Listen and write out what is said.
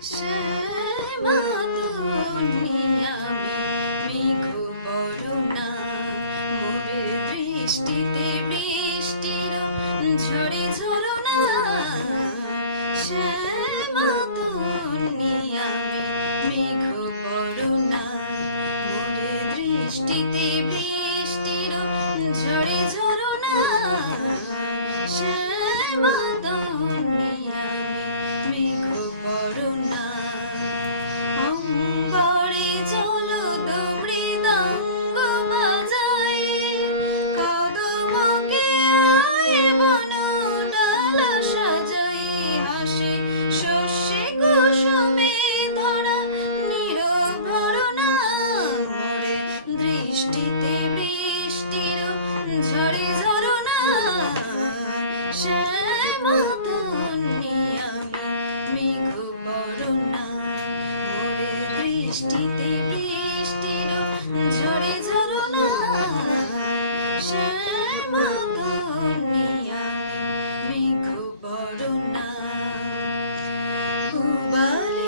শ্যামা দুনিয়ামি মেঘ বরণা মোর দৃষ্টিতে বৃষ্টির ঝরে ঝরনা শ্যামা দুনিয়ামি মেঘ বরণা মোর দৃষ্টিতে বৃষ্টির ঝরে ঝরনা শ্যামা দুনিয়ামি মেঘ বরণা অম্বরে জলদ মৃদঙ্গ বাজায় কদমকে আয় বনডাল সাজায় হাসে শস্যে কুসুমে ধরা নিরভরণা মোরে দৃষ্টিতে বৃষ্টির ঝরে ঝরনা শ্যামা দুনিয়ামি মেঘ বরণা মোরে দৃষ্টিতে বৃষ্টির ঝরে ঝরনা শ্যামা দুনিয়ামি মেঘ বরণা উবারে